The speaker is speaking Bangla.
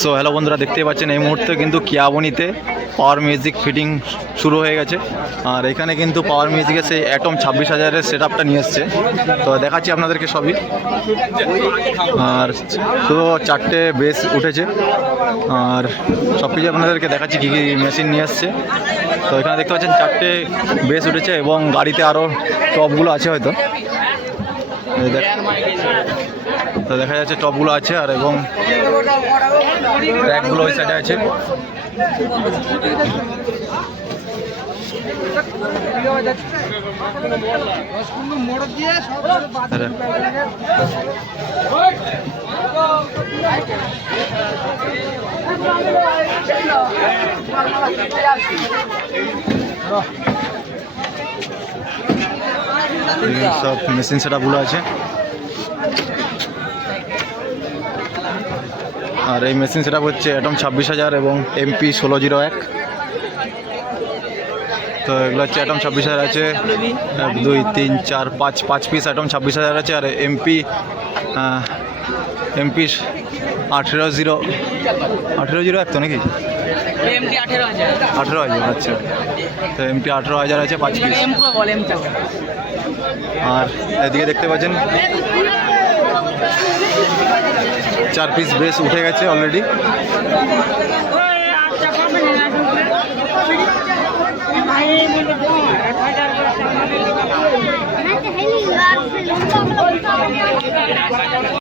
সো হ্যালো বন্ধুরা, দেখতেই পাচ্ছেন এই মুহূর্তে কিন্তু কিয়াবনিতে পাওয়ার মিউজিক ফিটিং শুরু হয়ে গেছে। আর এখানে কিন্তু পাওয়ার মিউজিকের সেই অ্যাটম ছাব্বিশ হাজারের সেট আপটা নিয়ে এসছে। তো দেখাচ্ছি আপনাদেরকে সবই। আর শুধু চারটে বেস উঠেছে। আর সব কিছু আপনাদেরকে দেখাচ্ছি কী কী মেশিন নিয়ে এসছে। তো এখানে দেখতে পাচ্ছেন চারটে বেস উঠেছে এবং গাড়িতে আরও টপগুলো আছে হয়তো। তো দেখা যাচ্ছে টপগুলো আছে আর এবং ট্র্যাকগুলো ওই সাইডে আছে। এখানে সব মেশিন সেটআপগুলো আছে। আর এই মেশিন সেটআপ হচ্ছে অ্যাটম ছাব্বিশ হাজার এবং এমপি ষোলো জিরো এক। তো এগুলো হচ্ছে অ্যাটম ছাব্বিশ হাজার আছে। এক, দুই, তিন, চার, পাঁচ পাঁচ পিস অ্যাটম ছাব্বিশ হাজার আছে। আর এমপি এমপি আঠেরো জিরো আঠেরো জিরো এক তো নাকি? এমটি আঠেরো হাজার। আঠেরো হাজার আচ্ছা। তো এমপি আঠেরো হাজার আছে পাঁচ পিস এম প্রো বল এম আর এদিকে দেখতে পাচ্ছেন চার পিস বেস উঠে গেছে অলরেডি.